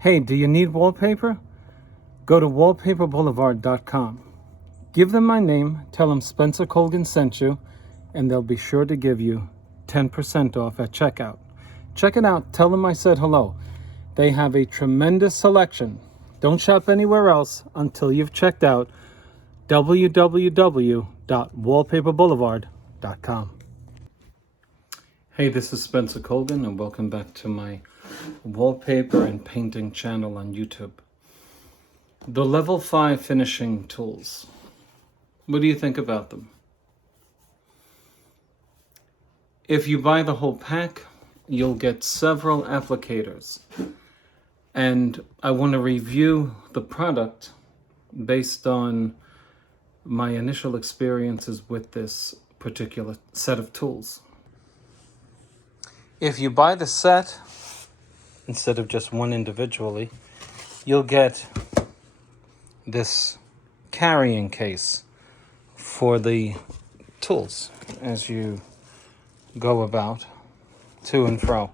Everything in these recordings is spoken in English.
Hey, do you need wallpaper? Go to wallpaperboulevard.com. Give them my name, tell them Spencer Colgan sent you, and they'll be sure to give you 10% off at checkout. Check it out. Tell them I said hello. They have a tremendous selection. Don't shop anywhere else until you've checked out www.wallpaperboulevard.com. Hey, this is Spencer Colgan, and welcome back to my wallpaper and painting channel on YouTube. The level 5 finishing tools. What do you think about them? If you buy the whole pack, you'll get several applicators. And I want to review the product based on my initial experiences with this particular set of tools. If you buy the set, instead of just one individually, you'll get this carrying case for the tools as you go about to and fro.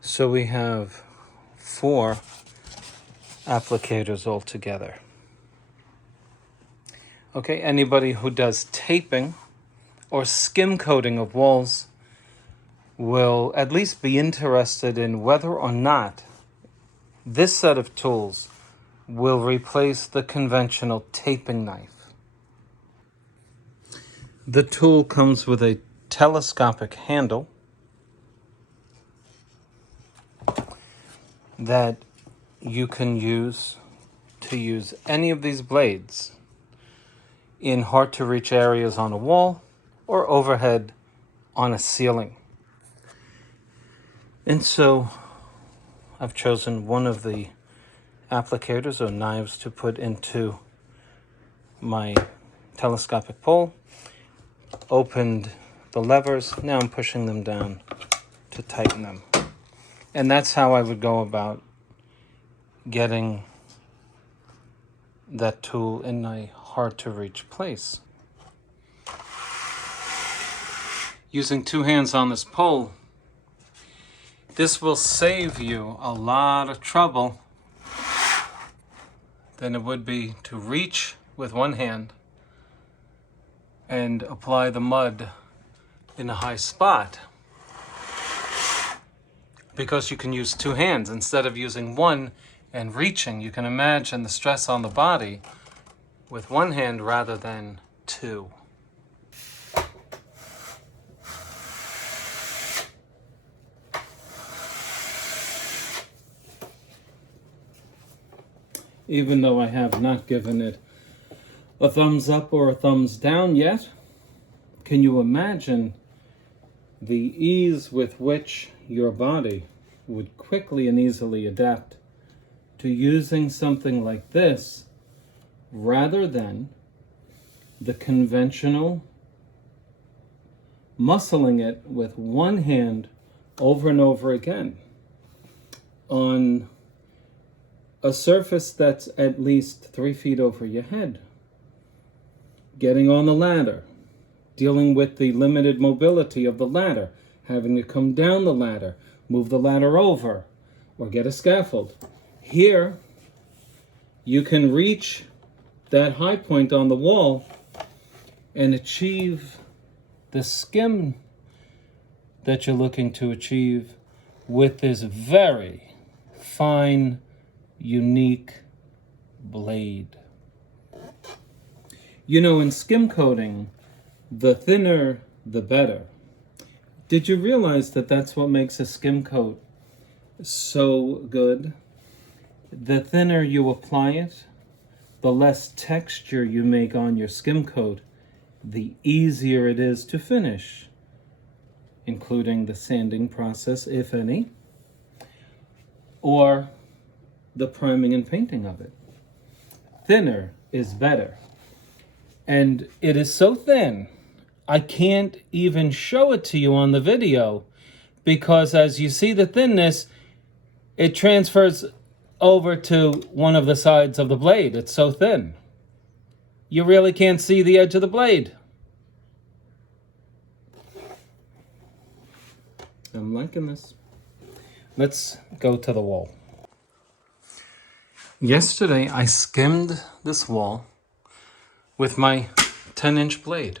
So we have 4 applicators altogether. Okay, anybody who does taping or skim coating of walls will at least be interested in whether or not this set of tools will replace the conventional taping knife. The tool comes with a telescopic handle that you can use to use any of these blades in hard-to-reach areas on a wall or overhead on a ceiling. And so I've chosen one of the applicators or knives to put into my telescopic pole, opened the levers, now I'm pushing them down to tighten them. And that's how I would go about getting that tool in a hard-to-reach place. Using 2 hands on this pole, this will save you a lot of trouble than it would be to reach with 1 hand and apply the mud in a high spot. Because you can use 2 hands instead of using 1 and reaching. You can imagine the stress on the body with 1 hand rather than 2. Even though I have not given it a thumbs up or a thumbs down yet, can you imagine the ease with which your body would quickly and easily adapt to using something like this rather than the conventional muscling it with 1 hand over and over again on a surface that's at least 3 feet over your head. Getting on the ladder, dealing with the limited mobility of the ladder, having to come down the ladder, move the ladder over, or get a scaffold. Here, you can reach that high point on the wall and achieve the skim that you're looking to achieve with this very fine, unique blade. You know, in skim coating, the thinner, the better. Did you realize that that's what makes a skim coat so good? The thinner you apply it, the less texture you make on your skim coat, the easier it is to finish, including the sanding process, if any, or the priming and painting of it. Thinner is better. And it is so thin, I can't even show it to you on the video because as you see the thinness, it transfers over to one of the sides of the blade. It's so thin. You really can't see the edge of the blade. I'm liking this. Let's go to the wall. Yesterday, I skimmed this wall with my 10-inch blade.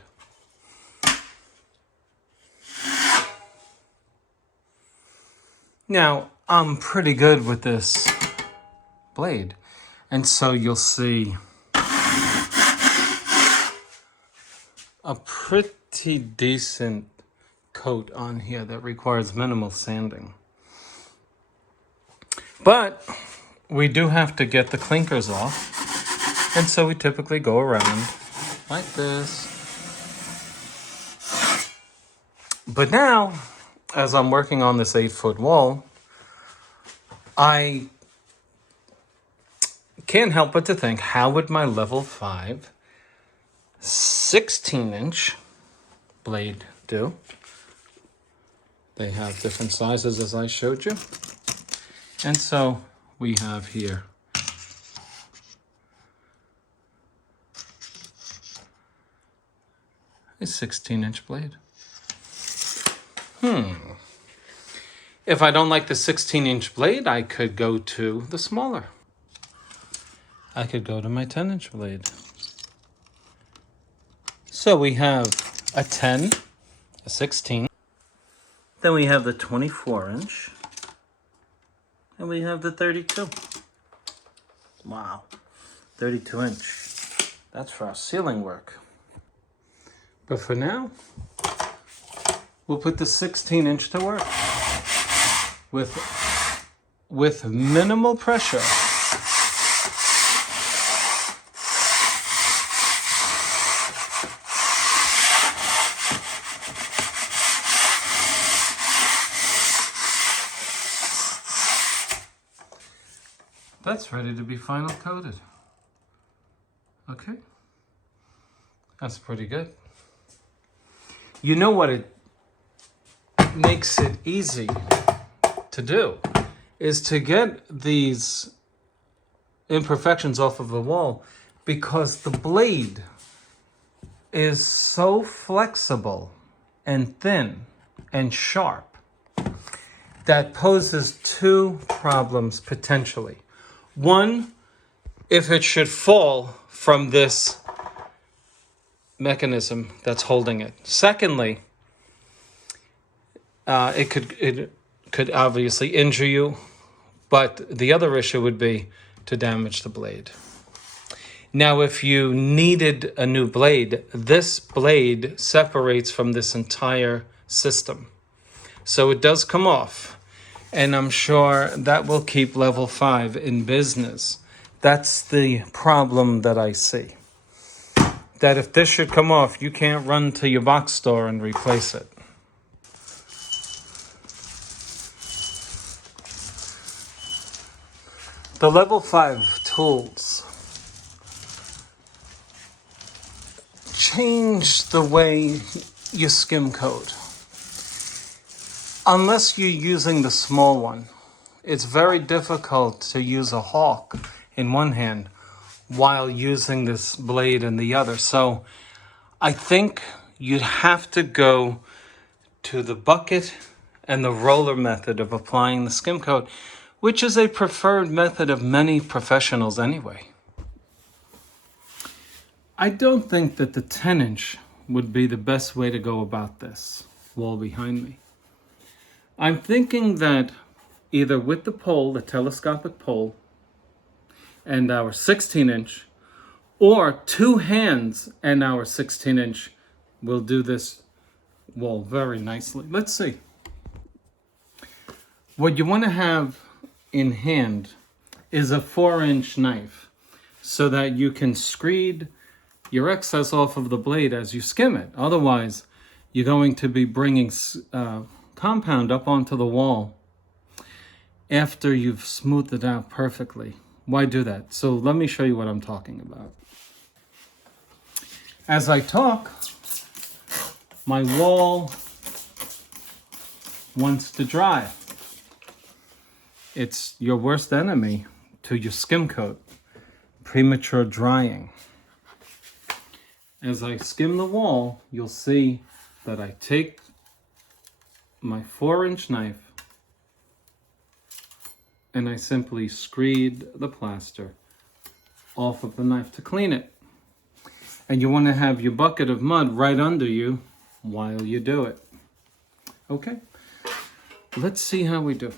Now, I'm pretty good with this blade, and so you'll see a pretty decent coat on here that requires minimal sanding. But we do have to get the clinkers off, and so we typically go around like this. But now, as I'm working on this 8-foot wall, I can't help but to think, how would my level 5 16-inch blade do? They have different sizes, as I showed you. And so we have here a 16-inch blade. If I don't like the 16-inch blade, I could go to the smaller. I could go to my 10-inch blade. So we have a 10, a 16. Then we have the 24-inch. And we have the 32. Wow, 32-inch. That's for our ceiling work. But for now, we'll put the 16-inch to work with minimal pressure. That's ready to be final coated. Okay, that's pretty good. You know what it makes it easy to do is to get these imperfections off of the wall, because the blade is so flexible and thin and sharp that poses two problems potentially. One, if it should fall from this mechanism that's holding it. Secondly, it could obviously injure you, but the other issue would be to damage the blade. Now, if you needed a new blade, this blade separates from this entire system. So it does come off, and I'm sure that will keep level 5 in business. That's the problem that I see. That if this should come off, you can't run to your box store and replace it. The level 5 tools change the way you skim coat. Unless you're using the small one, it's very difficult to use a hawk in one hand while using this blade in the other. So I think you'd have to go to the bucket and the roller method of applying the skim coat, which is a preferred method of many professionals anyway. I don't think that the 10-inch would be the best way to go about this wall behind me. I'm thinking that either with the pole, the telescopic pole, and our 16-inch, or two hands and our 16-inch will do this wall very nicely. Let's see. What you want to have in hand is a 4-inch knife so that you can screed your excess off of the blade as you skim it. Otherwise, you're going to be bringing compound up onto the wall after you've smoothed it out perfectly. Why do that? So let me show you what I'm talking about. As I talk, my wall wants to dry. It's your worst enemy to your skim coat, premature drying. As I skim the wall, you'll see that I take my 4-inch knife and I simply screed the plaster off of the knife to clean it. And you want to have your bucket of mud right under you while you do it. Okay, let's see how we do.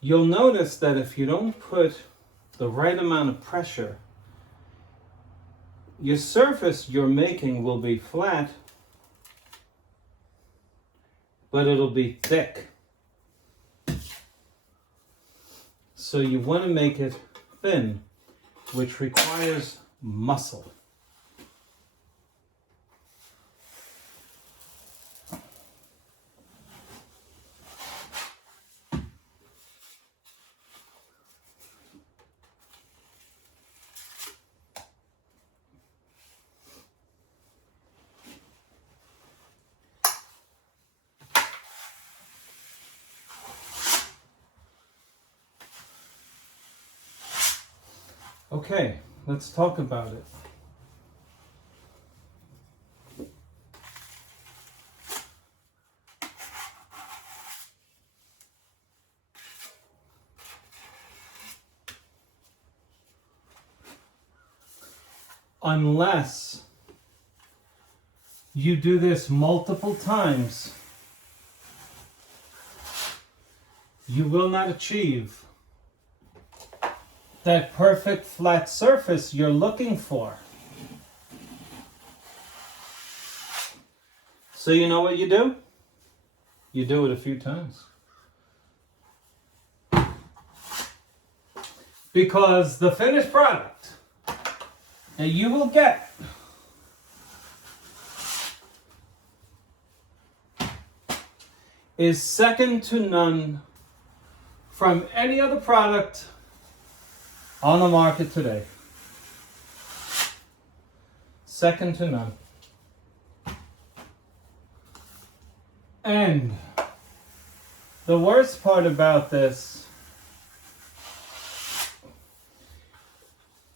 You'll notice that if you don't put the right amount of pressure, your surface you're making will be flat, but it'll be thick. So you want to make it thin, which requires muscle. Okay, let's talk about it. Unless you do this multiple times, you will not achieve that perfect flat surface you're looking for. So you know what you do? You do it a few times. Because the finished product that you will get is second to none from any other product on the market today. Second to none. And the worst part about this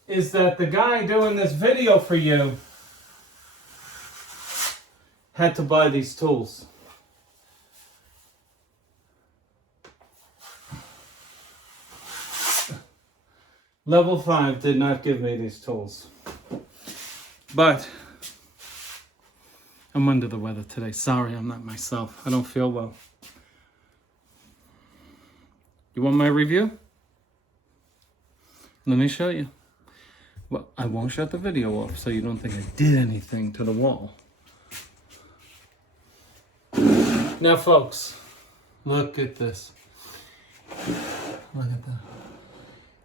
is that the guy doing this video for you had to buy these tools. Level 5 did not give me these tools. But I'm under the weather today. Sorry, I'm not myself. I don't feel well. You want my review? Let me show you. Well, I won't shut the video off so you don't think I did anything to the wall. Now, folks, look at this. Look at that.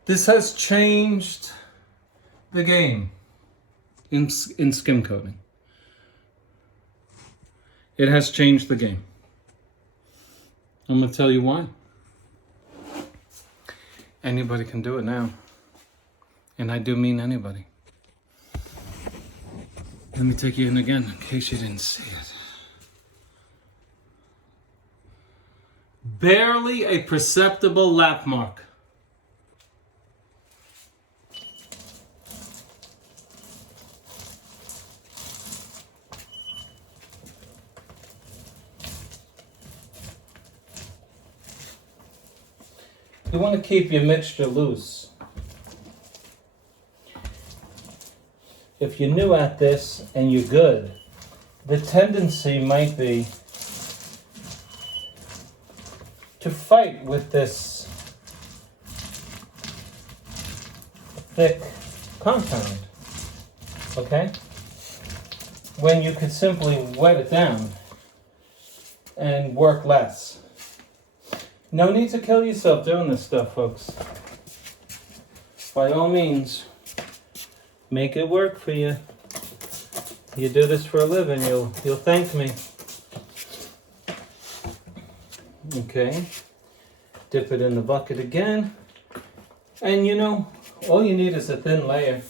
This has changed the game in skim coating. It has changed the game. I'm going to tell you why. Anybody can do it now. And I do mean anybody. Let me take you in again in case you didn't see it. Barely a perceptible lap mark. You want to keep your mixture loose. If you're new at this and you're good, the tendency might be to fight with this thick compound, okay? When you could simply wet it down and work less. No need to kill yourself doing this stuff, folks. By all means, make it work for you. You do this for a living, you'll thank me. Okay, dip it in the bucket again. And you know, all you need is a thin layer.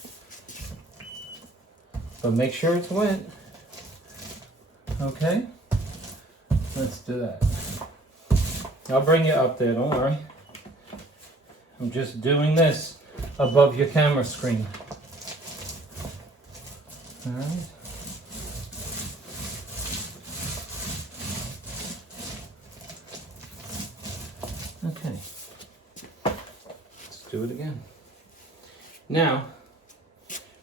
But make sure it's wet. Okay, let's do that. I'll bring you up there, don't worry. I'm just doing this above your camera screen. All right. Okay. Let's do it again. Now,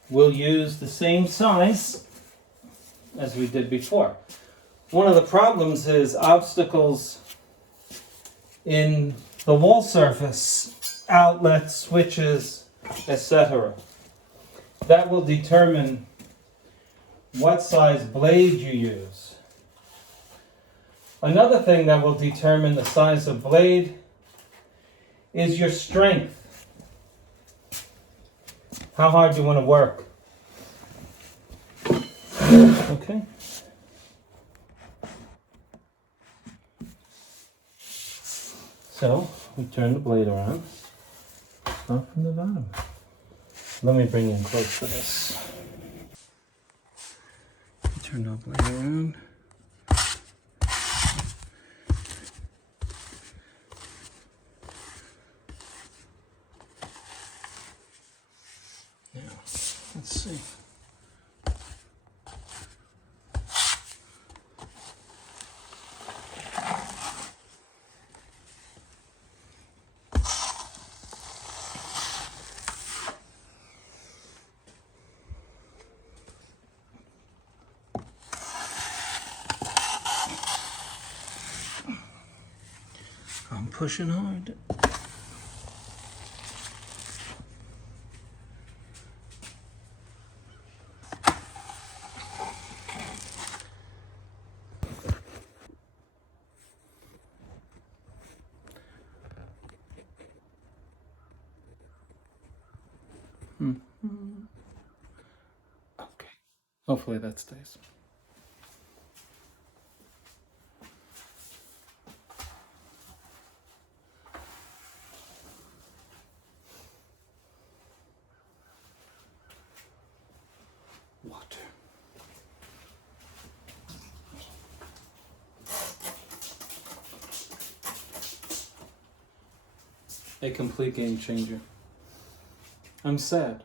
we'll use the same size as we did before. One of the problems is obstacles in the wall surface, outlets, switches, etc. That will determine what size blade you use. Another thing that will determine the size of blade is your strength. How hard do you want to work? Okay. So, we turn the blade around. Start from the bottom. Let me bring you in close to this. Turn the blade around. Now, let's see. I'm pushing hard. Okay. Hopefully that stays. Water. A complete game changer. I'm sad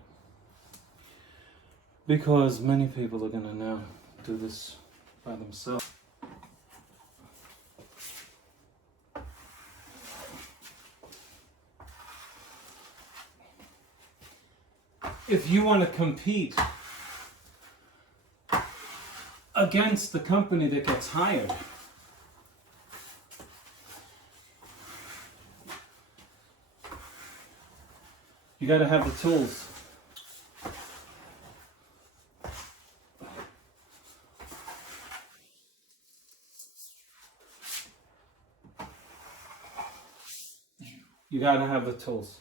because many people are gonna now do this by themselves. If you want to compete against the company that gets hired, you got to have the tools. You got to have the tools.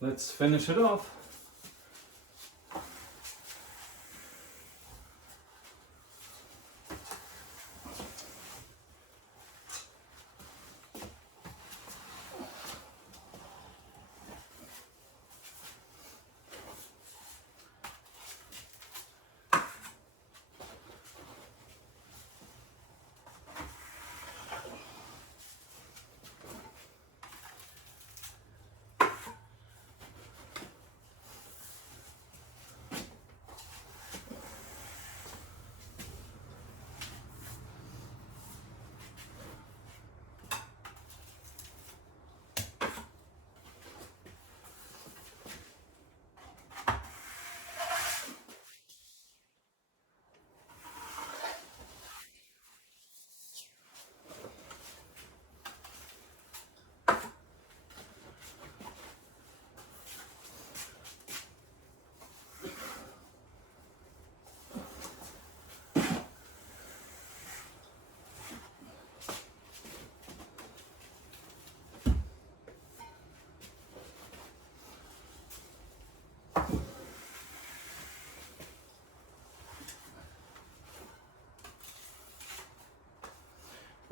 Let's finish it off.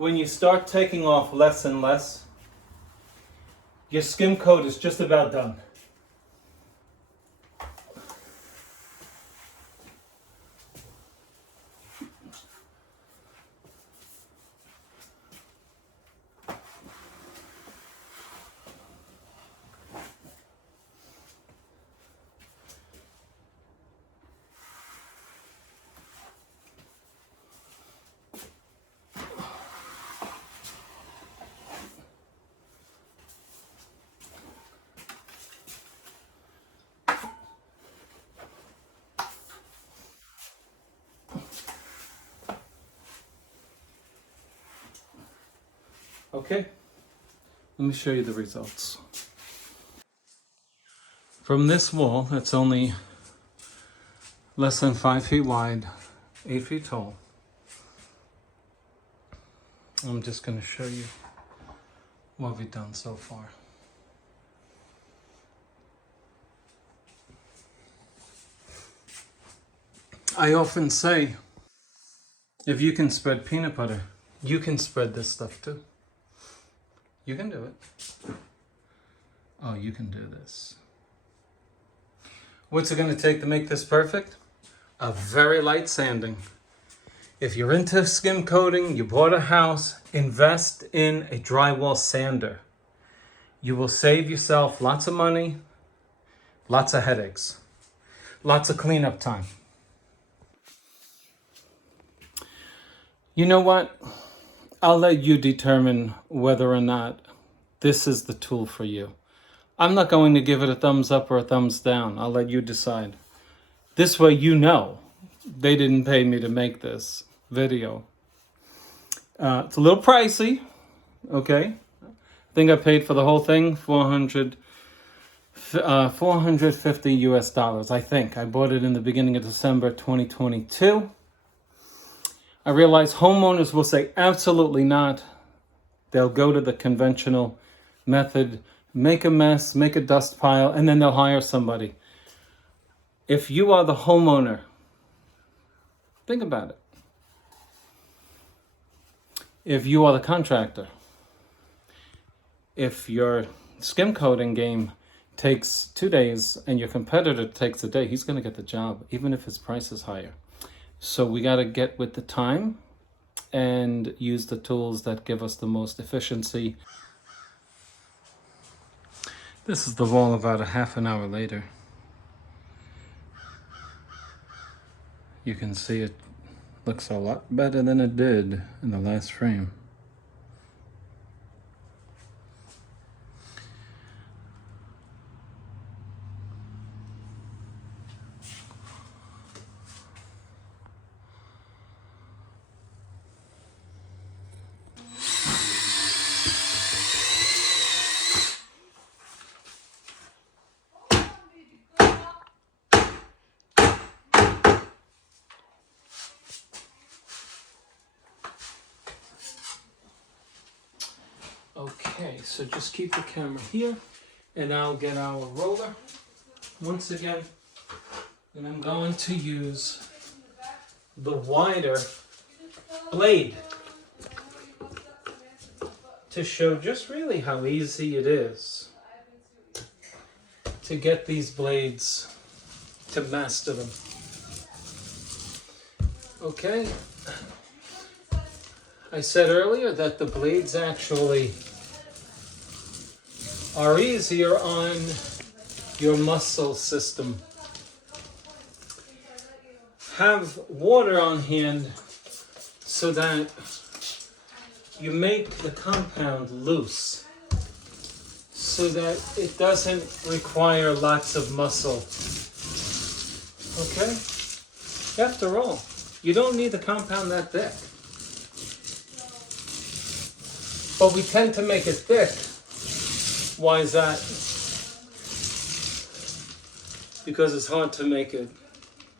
when you start taking off less and less, your skim coat is just about done. Okay, let me show you the results. From this wall, that's only less than 5 feet wide, 8 feet tall. I'm just going to show you what we've done so far. I often say, if you can spread peanut butter, you can spread this stuff too. You can do it. Oh, you can do this. What's it going to take to make this perfect? A very light sanding. If you're into skim coating, you bought a house, invest in a drywall sander. You will save yourself lots of money, lots of headaches, lots of cleanup time. You know what? I'll let you determine whether or not this is the tool for you. I'm not going to give it a thumbs up or a thumbs down. I'll let you decide. This way you know they didn't pay me to make this video. It's a little pricey, okay? I think I paid for the whole thing $450 US, I think. I bought it in the beginning of December 2022. I realize homeowners will say absolutely not. They'll go to the conventional method, make a mess, make a dust pile, and then they'll hire somebody. If you are the homeowner, think about it. If you are the contractor, if your skim coating game takes 2 days and your competitor takes a day, he's going to get the job, even if his price is higher. So we got to get with the time and use the tools that give us the most efficiency. This is the wall about a half an hour later. You can see it looks a lot better than it did in the last frame. Okay, so just keep the camera here and I'll get our roller once again, and I'm going to use the wider blade to show just really how easy it is to get these blades, to master them. Okay, I said earlier that the blades actually are easier on your muscle system. Have water on hand so that you make the compound loose, so that it doesn't require lots of muscle. Okay? After all, you don't need the compound that thick. But we tend to make it thick. Why is that? Because it's hard to make it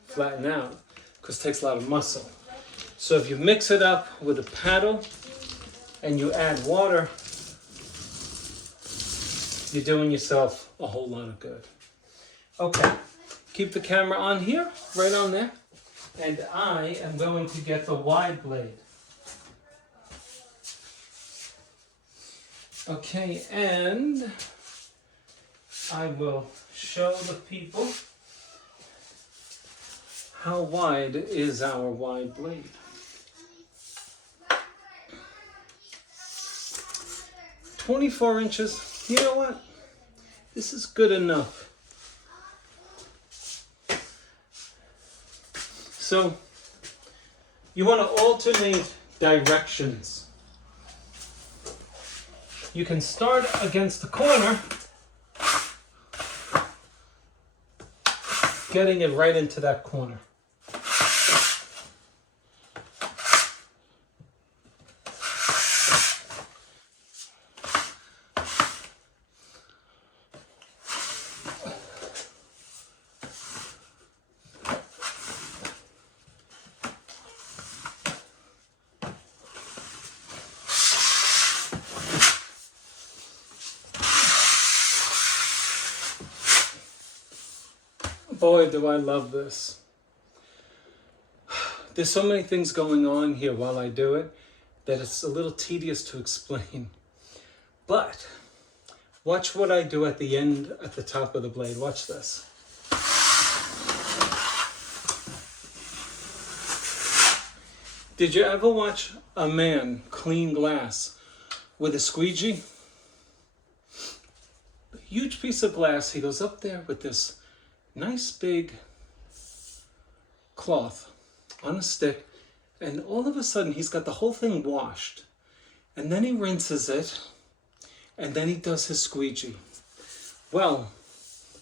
flatten out, because it takes a lot of muscle. So if you mix it up with a paddle and you add water, you're doing yourself a whole lot of good. Okay, keep the camera on here, right on there, and I am going to get the wide blade. Okay, and I will show the people how wide is our wide blade. 24 inches. You know what? This is good enough. So you want to alternate directions. You can start against the corner, getting it right into that corner. Boy, do I love this. There's so many things going on here while I do it that it's a little tedious to explain. But watch what I do at the end, at the top of the blade. Watch this. Did you ever watch a man clean glass with a squeegee? A huge piece of glass. He goes up there with this nice big cloth on a stick, and all of a sudden he's got the whole thing washed, and then he rinses it, and then he does his squeegee. Well,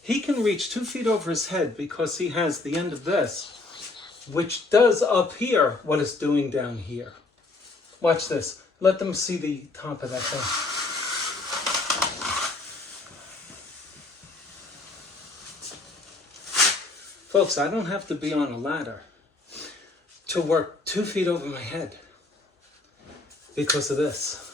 he can reach 2 feet over his head because he has the end of this, which does up here what it's doing down here. Watch this. Let them see the top of that thing. Folks, I don't have to be on a ladder to work 2 feet over my head because of this.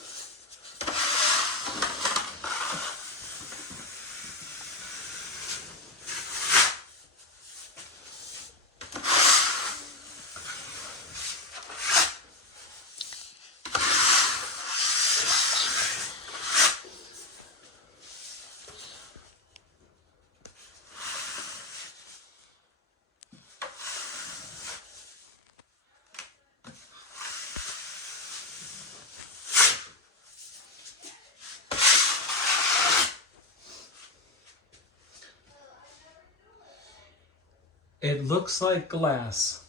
It looks like glass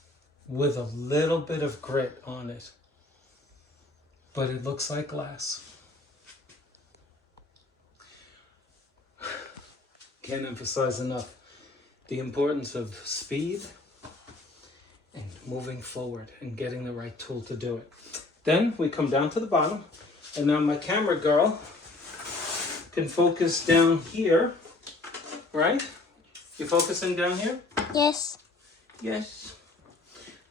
with a little bit of grit on it, but it looks like glass. Can't emphasize enough the importance of speed and moving forward and getting the right tool to do it. Then we come down to the bottom, and now my camera girl can focus down here, right? You focusing down here? Yes. Yes.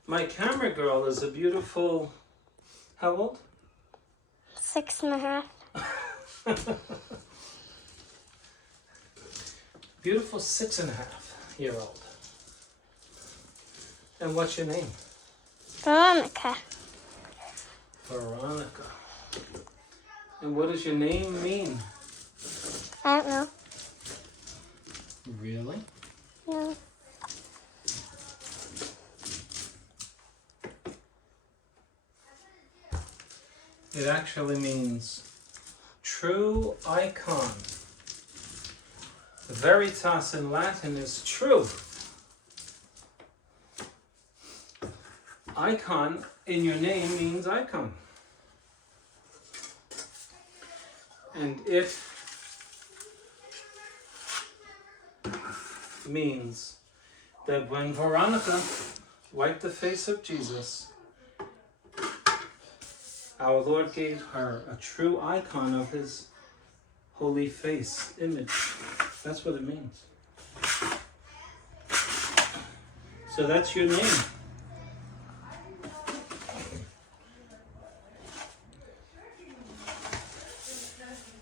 My camera girl is a beautiful, how old? 6.5. Beautiful 6.5-year-old. And what's your name? Veronica. Veronica. And what does your name mean? I don't know. Really? No. It actually means true icon. The veritas in Latin is true. Icon in your name means icon. And it means that when Veronica wiped the face of Jesus, our Lord gave her a true icon of his holy face image. That's what it means. So that's your name.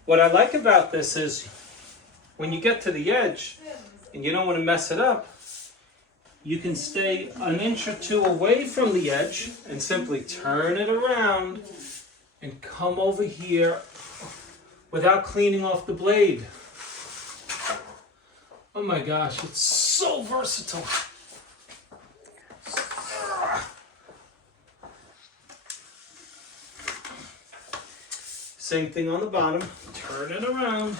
What I like about this is when you get to the edge and you don't want to mess it up, you can stay an inch or two away from the edge and simply turn it around and come over here without cleaning off the blade. Oh my gosh, it's so versatile. Same thing on the bottom. Turn it around.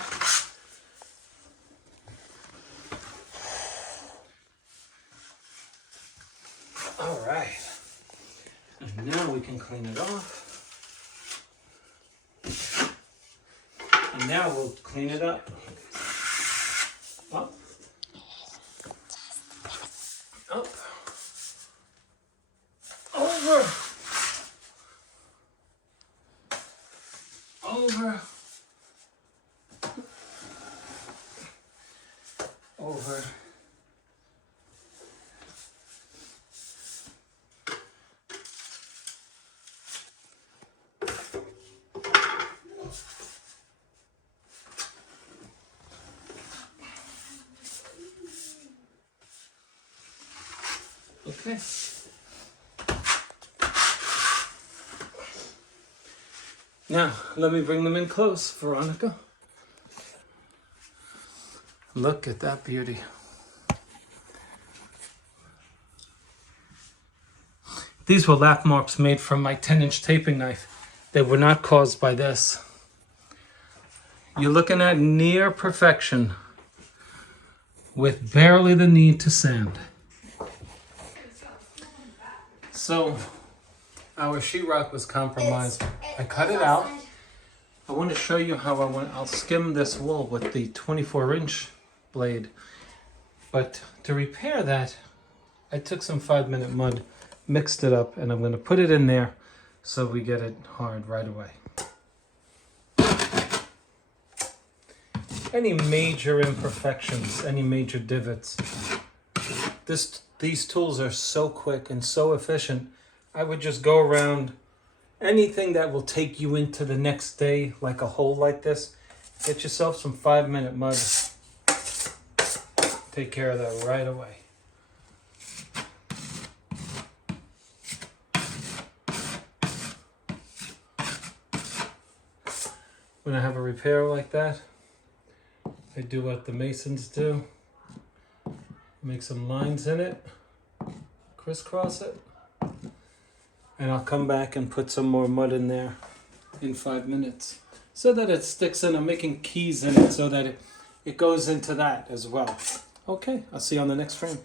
All right. And now we can clean it off. And now we'll clean it up. Up. Up. Over. Over. Over. Okay. Now, let me bring them in close, Veronica. Look at that beauty. These were lap marks made from my 10-inch taping knife. They were not caused by this. You're looking at near perfection with barely the need to sand. So, our sheetrock was compromised. I cut it out. I want to show you how I'll skim this wool with the 24-inch blade. But to repair that, I took some 5-minute mud, mixed it up, and I'm going to put it in there so we get it hard right away. Any major imperfections, any major divots, these tools are so quick and so efficient. I would just go around anything that will take you into the next day, like a hole like this. Get yourself some 5-minute mud. Take care of that right away. When I have a repair like that, I do what the masons do. Make some lines in it, crisscross it, and I'll come back and put some more mud in there in 5 minutes so that it sticks in. I'm making keys in it so that it goes into that as well. Okay, I'll see you on the next frame.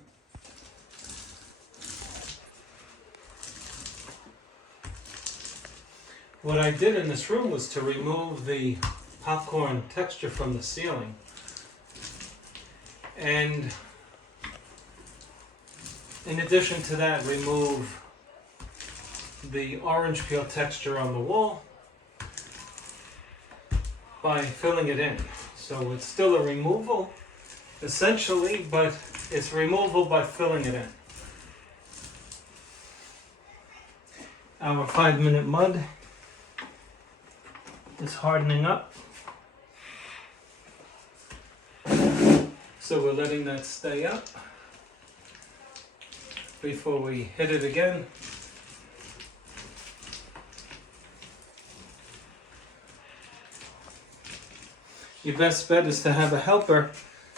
What I did in this room was to remove the popcorn texture from the ceiling. And in addition to that, remove the orange peel texture on the wall by filling it in. So it's still a removal, essentially, but it's removal by filling it in. Our 5-minute mud is hardening up. So we're letting that stay up before we hit it again. Your best bet is to have a helper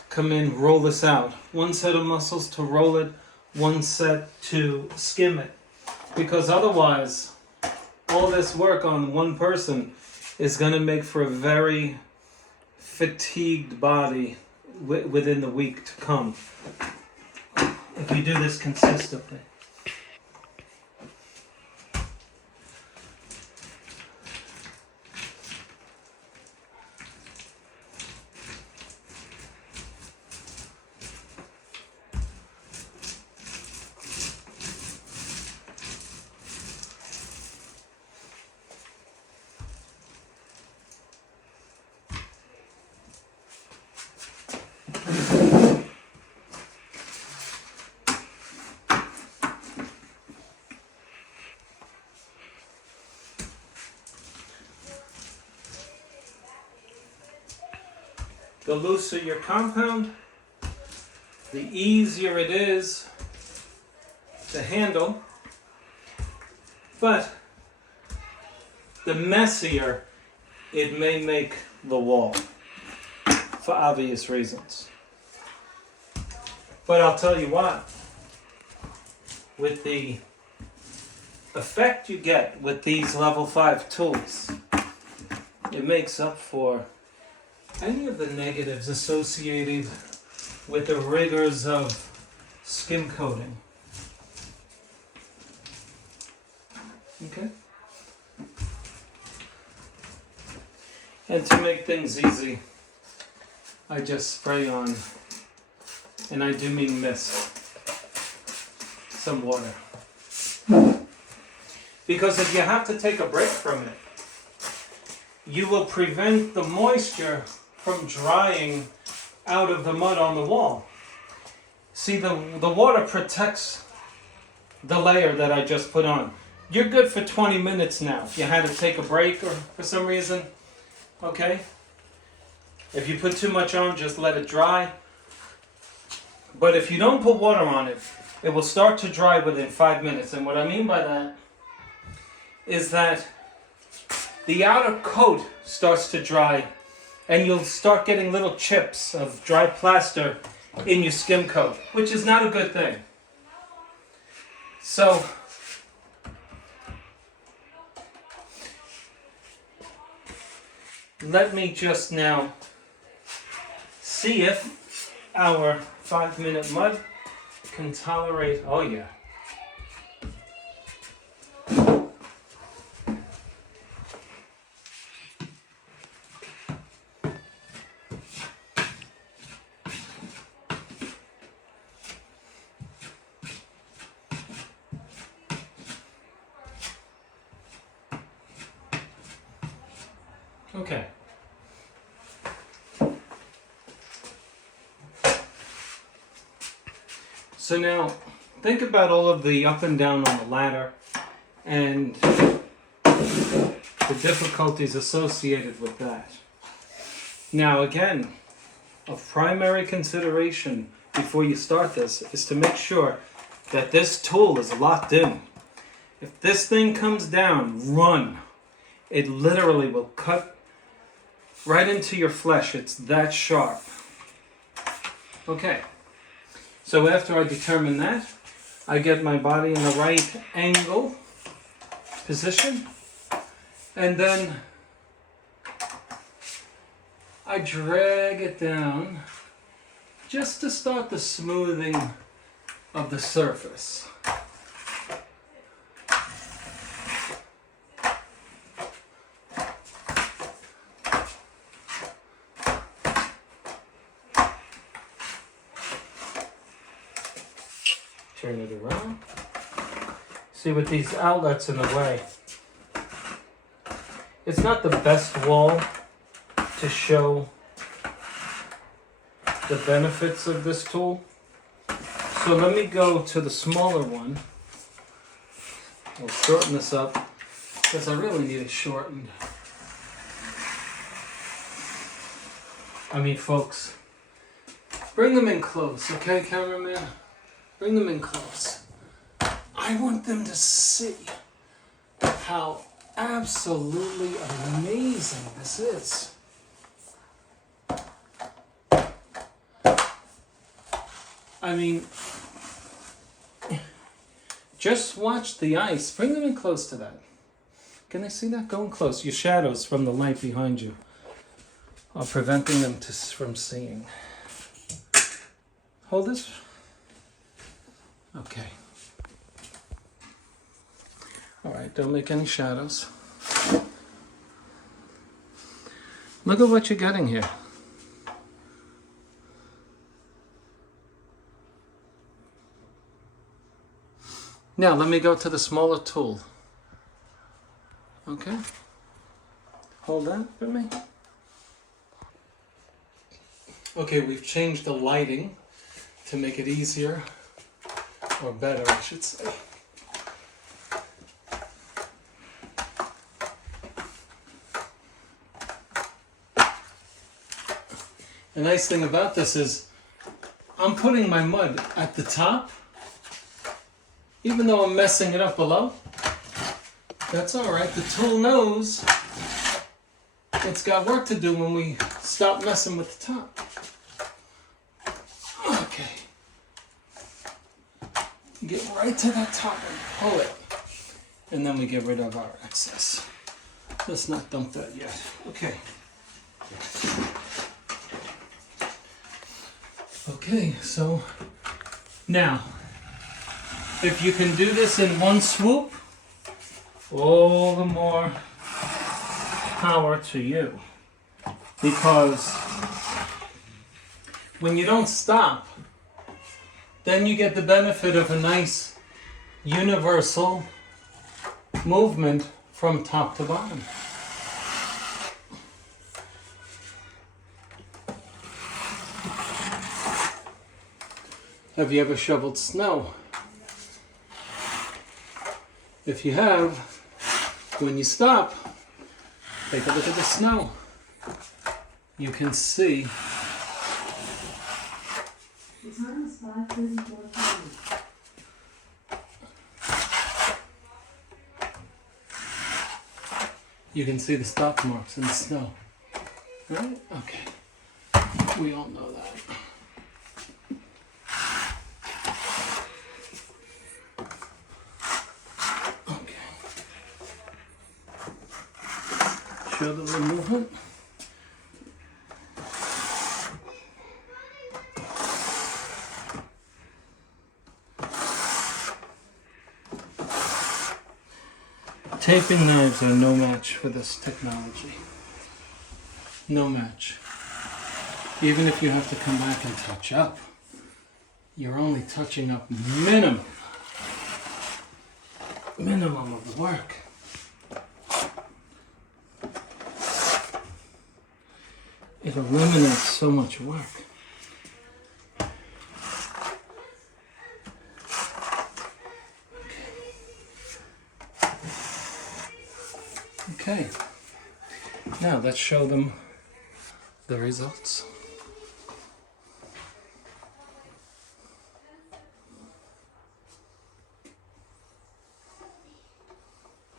come in, roll this out. One set of muscles to roll it, one set to skim it. Because otherwise, all this work on one person is going to make for a very fatigued body within the week to come, if you do this consistently. The looser your compound, the easier it is to handle, but the messier it may make the wall for obvious reasons. But I'll tell you what, with the effect you get with these level 5 tools, it makes up for any of the negatives associated with the rigors of skim coating. Okay? And to make things easy, I just spray on, and I do mean mist, some water. Because if you have to take a break from it, you will prevent the moisture from drying out of the mud on the wall. See, the water protects the layer that I just put on. You're good for 20 minutes now. If you had to take a break or for some reason, okay? If you put too much on, just let it dry. But if you don't put water on it, it will start to dry within 5 minutes. And what I mean by that is that the outer coat starts to dry and you'll start getting little chips of dry plaster in your skim coat, which is not a good thing. So, let me just now see if our 5-minute mud can tolerate, oh yeah. Okay. So now, think about all of the up and down on the ladder and the difficulties associated with that. Now again, a primary consideration before you start this is to make sure that this tool is locked in. If this thing comes down, run. It literally will cut right into your flesh. It's that sharp. Okay. So after I determine that, I get my body in the right angle position, and then I drag it down just to start the smoothing of the surface. Turn it around. See, with these outlets in the way, it's not the best wall to show the benefits of this tool. So let me go to the smaller one. We'll shorten this up because I really need it shortened. I mean, folks, bring them in close, okay, cameraman? Bring them in close. I want them to see how absolutely amazing this is. I mean, just watch the ice. Bring them in close to that. Can they see that? Going close. Your shadows from the light behind you are preventing them from seeing. Hold this. Okay. All right, don't make any shadows. Look at what you're getting here. Now, let me go to the smaller tool. Okay? Hold that for me. Okay, we've changed the lighting to make it easier. Or better, I should say. The nice thing about this is I'm putting my mud at the top, even though I'm messing it up below. That's all right. The tool knows it's got work to do when we stop messing with the top. Okay. Get right to that top and pull it. And then we get rid of our excess. Let's not dump that yet. Okay. Okay, so now, if you can do this in one swoop, all the more power to you. Because when you don't stop, then you get the benefit of a nice universal movement from top to bottom. Have you ever shoveled snow? If you have, when you stop, take a look at the snow. You can see The time is 5:34. you can see the stop marks in the snow. Right? Okay. We all know that. Okay. Show the little movement. Taping knives are no match for this technology. No match. Even if you have to come back and touch up, you're only touching up minimum of the work. It eliminates so much work. Okay, now let's show them the results.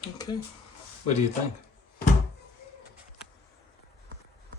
Okay, what do you think?